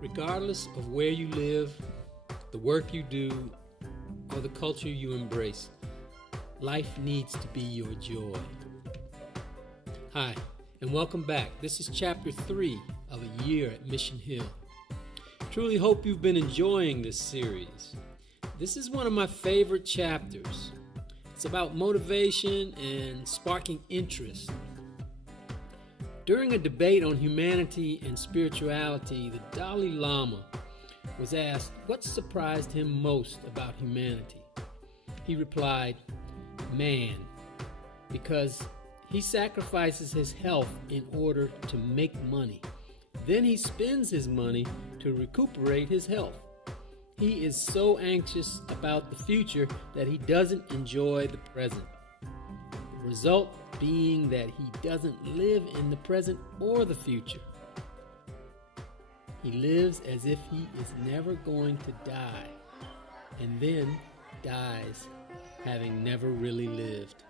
Regardless of where you live, the work you do, or the culture you embrace, life needs to be your joy. Hi, and welcome back. This is Chapter 3 of A Year at Mission Hill. Truly hope you've been enjoying this series. This is one of my favorite chapters. It's about motivation and sparking interest. During a debate on humanity and spirituality, the Dalai Lama was asked what surprised him most about humanity. He replied, man, because he sacrifices his health in order to make money. Then he spends his money to recuperate his health. He is so anxious about the future that he doesn't enjoy the present. The result being that he doesn't live in the present or the future. He lives as if he is never going to die, and then dies having never really lived.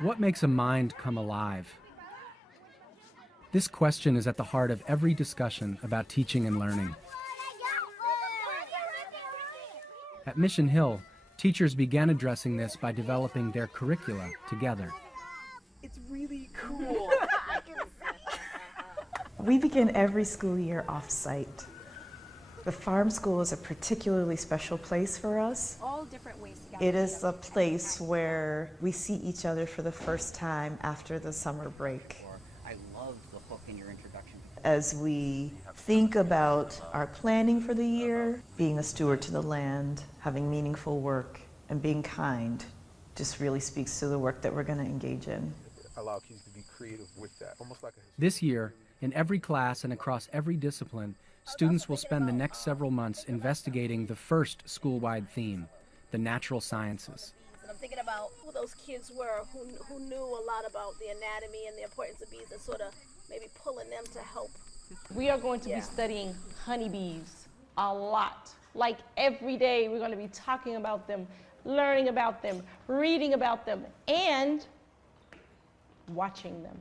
What makes a mind come alive? This question is at the heart of every discussion about teaching and learning. At Mission Hill, teachers began addressing this by developing their curricula together. It's really cool. We begin every school year off-site. The farm school is a particularly special place for us. All different ways to It is a place where we see each other for the first time after the summer break. I love the hook in your introduction. As we think about our planning for the year, being a steward to the land, having meaningful work, and being kind just really speaks to the work that we're going to engage in. Allow kids to be creative with that, almost like a... This year, in every class and across every discipline, students will spend the next several months investigating the first school-wide theme, the natural sciences. And I'm thinking about who those kids were who knew a lot about the anatomy and the importance of bees and sort of maybe pulling them to help. We are going to be studying honeybees a lot. Like every day we're going to be talking about them, learning about them, reading about them, and watching them.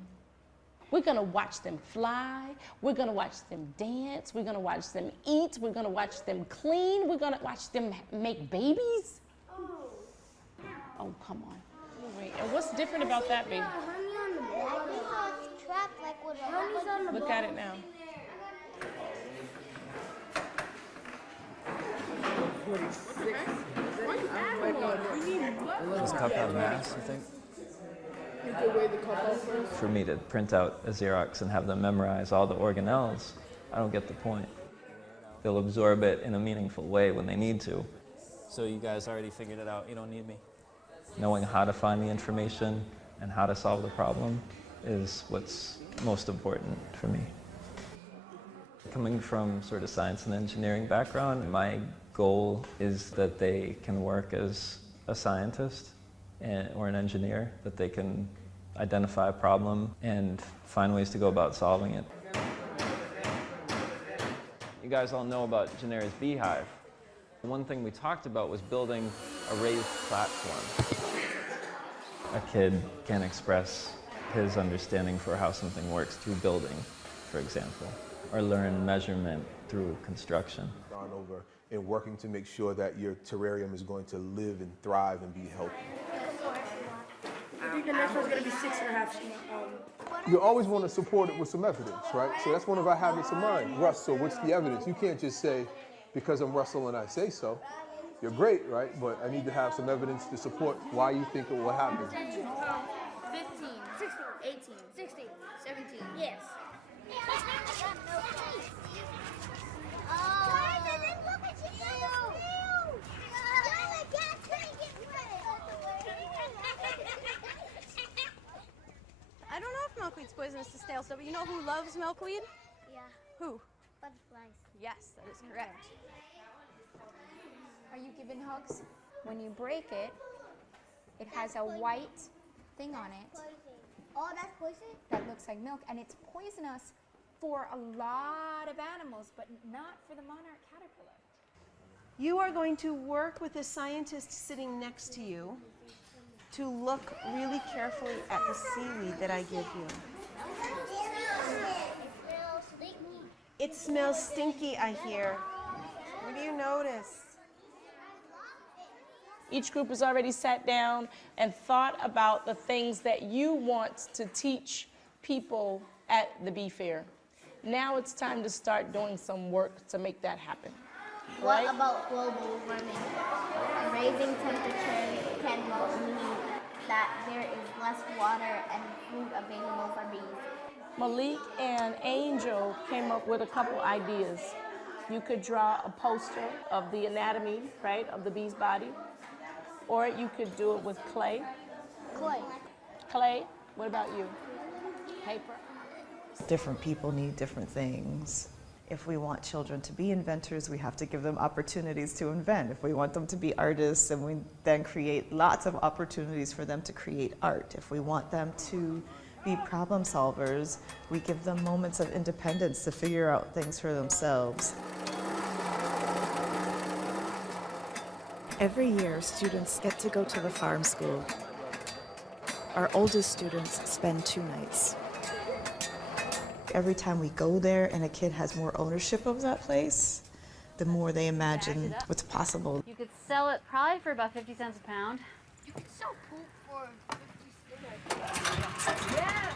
We're going to watch them fly. We're going to watch them dance. We're going to watch them eat. We're going to watch them clean. We're going to watch them make babies. Oh, come on. Wait, and what's different about that, baby? Look at it now. Does cup have mass, you think? For me to print out a Xerox and have them memorize all the organelles, I don't get the point. They'll absorb it in a meaningful way when they need to. So you guys already figured it out, you don't need me? Knowing how to find the information and how to solve the problem is what's most important for me. Coming from sort of science and engineering background, my goal is that they can work as a scientist or an engineer, that they can identify a problem and find ways to go about solving it. You guys all know about Genera's beehive. One thing we talked about was building a raised platform. A kid can express his understanding for how something works through building, for example, or learn measurement through construction. Gone over and working to make sure that your terrarium is going to live and thrive and be healthy. I think the next one's going to be 6.5. You always want to support it with some evidence, right? So that's one of our habits of mind. Russ, so what's the evidence? You can't just say, because I'm Russell and I say so. You're great, right? But I need to have some evidence to support why you think it will happen. 15, 16, 18, 16, 17, yes. I don't know if milkweed's poisonous to stale stuff, but you know who loves milkweed? Yeah. Who? Butterflies. Yes, that is correct. Are you given hugs? When you break it, it has a white thing on it. Oh, that's poison? That looks like milk, and it's poisonous for a lot of animals, but not for the monarch caterpillar. You are going to work with the scientist sitting next to you to look really carefully at the seaweed that I give you. It smells stinky, I hear. What do you notice? Each group has already sat down and thought about the things that you want to teach people at the Bee Fair. Now it's time to start doing some work to make that happen. What about global warming? Raising temperature can mean that there is less water and food available for bees. Malik and Angel came up with a couple ideas. You could draw a poster of the anatomy, right, of the bee's body, or you could do it with clay. Clay. Clay, what about you? Paper. Different people need different things. If we want children to be inventors, we have to give them opportunities to invent. If we want them to be artists, and we then create lots of opportunities for them to create art. If we want them to be problem solvers, we give them moments of independence to figure out things for themselves. Every year, students get to go to the farm school. Our oldest students spend 2 nights. Every time we go there and a kid has more ownership of that place, the more they imagine what's possible. You could sell it probably for about 50 cents a pound. You could sell poop for 50 cents. Yeah!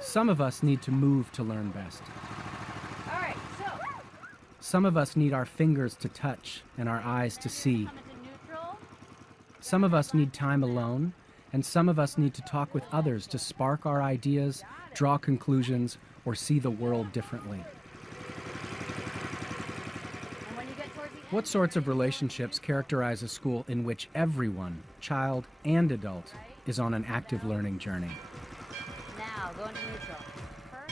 Some of us need to move to learn best. All right, so. Some of us need our fingers to touch and our eyes to see. Some of us need time alone, and some of us need to talk with others to spark our ideas, draw conclusions, or see the world differently. What sorts of relationships characterize a school in which everyone, child and adult, is on an active learning journey? Now, go into neutral.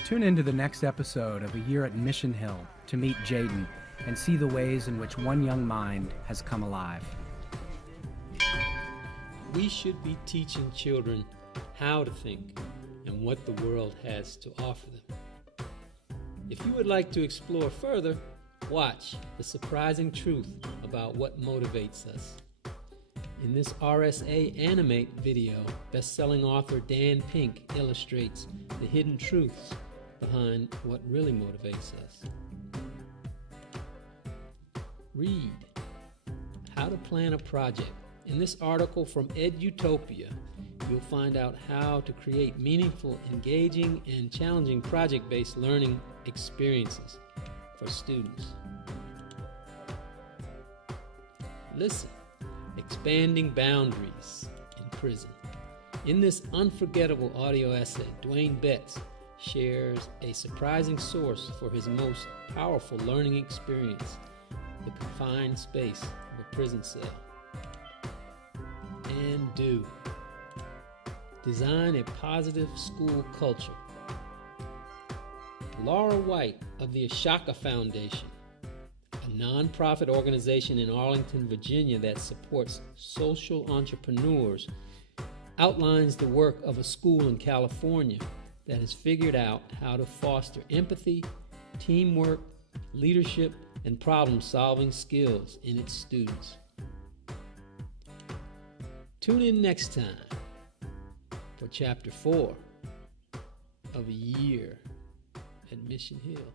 Tune into the next episode of A Year at Mission Hill to meet Jaden and see the ways in which one young mind has come alive. We should be teaching children how to think and what the world has to offer them. If you would like to explore further, watch The Surprising Truth About What Motivates Us. In this RSA Animate video, best-selling author Dan Pink illustrates the hidden truths behind what really motivates us. Read How to Plan a Project. In this article from EdUtopia, you'll find out how to create meaningful, engaging, and challenging project-based learning experiences for students. Listen, Expanding Boundaries in Prison. In this unforgettable audio essay, Dwayne Betts shares a surprising source for his most powerful learning experience, the confined space of a prison cell. And do. Design a positive school culture. Laura White of the Ashaka Foundation, a nonprofit organization in Arlington, Virginia that supports social entrepreneurs, outlines the work of a school in California that has figured out how to foster empathy, teamwork, leadership, and problem-solving skills in its students. Tune in next time for Chapter 4 of A Year at Mission Hill.